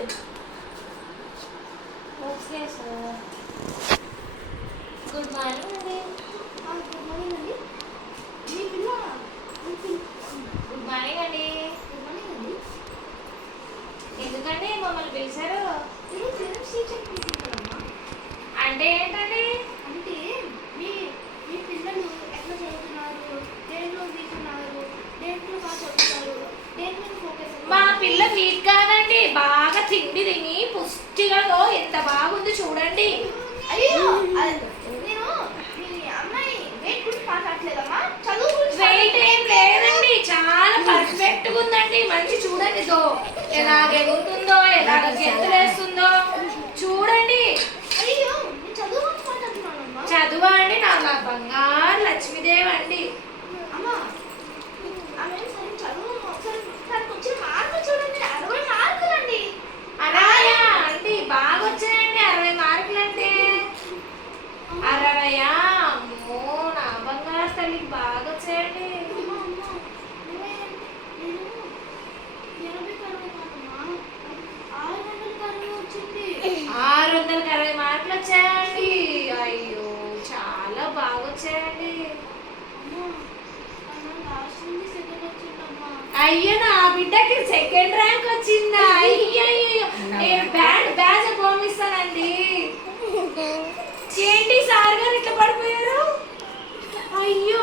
Good morning అండి. Good morning అండి. మీ పిల్ల గుడ్ మార్నింగ్ అండి. గుడ్ మార్నింగ్ అండి. ఎందుకండి మమ్మల్ని పిలిచారు? మీరు పేరెంట్స్ టీచర్ తీసుకుంటారమ్మా. అంటే ఏంటండి? అంటే మీ మీ పిల్లలు ఎట్లా చదువుతున్నారు, దేంట్లో తీసుకున్నారు, దేంట్లో బాగా చదువుతారు, దేంట్లో ఫోకస్. మా పిల్ల వీక్ కాదండి, బాగా తిండి తిని పుష్టిగా ఎంత బాగుంది చూడండి. అయ్యో నేను మీ అమ్మాయి వెయిట్ గురించి మాట్లాడలేదమ్మా, చదువు గురించి. వెయిట్ ఏం లేదండి, చాలా పర్ఫెక్ట్ గా ఉందండి. మంచి చూడండి తో ఎలాగ ఎగురుతుందో, ఎలాగ గెంతులేస్తుందో చూడండి. అయ్యో నేను చదువు గురించి మాట్లాడుతున్నానమ్మా. చదువా అండి, నా బంగారు లక్ష్మీదేవి అండి. అమ్మా ఆమె సరే చదువు ఒకసారి తనకు వచ్చిన మార్కులు చూడండి, 60 మార్కులు అండి. అరవయా అండి? బాగా వచ్చాయండి 60 మార్కులు అంటే. 60? అమ్మో, నా బంగారు తల్లికి బాగా వచ్చాయండి. అమ్మా అమ్మా నేను 80 కాదమ్మా, 660 వచ్చింది. 660 మార్కులు వచ్చాయండి. అయ్యో, చాలా బాగా వచ్చాయండి. అమ్మా లాస్ట్ నుండి సెకండ్ వచ్చిందమ్మా. అయ్యో, నా బిడ్డకి సెకండ్ ర్యాంక్ వచ్చిందా? అయ్యో, నేను బ్యాచ్ పంపిస్తానండి. ఏంటి సార్ గారు ఇట్లా పడిపోయారు? అయ్యో,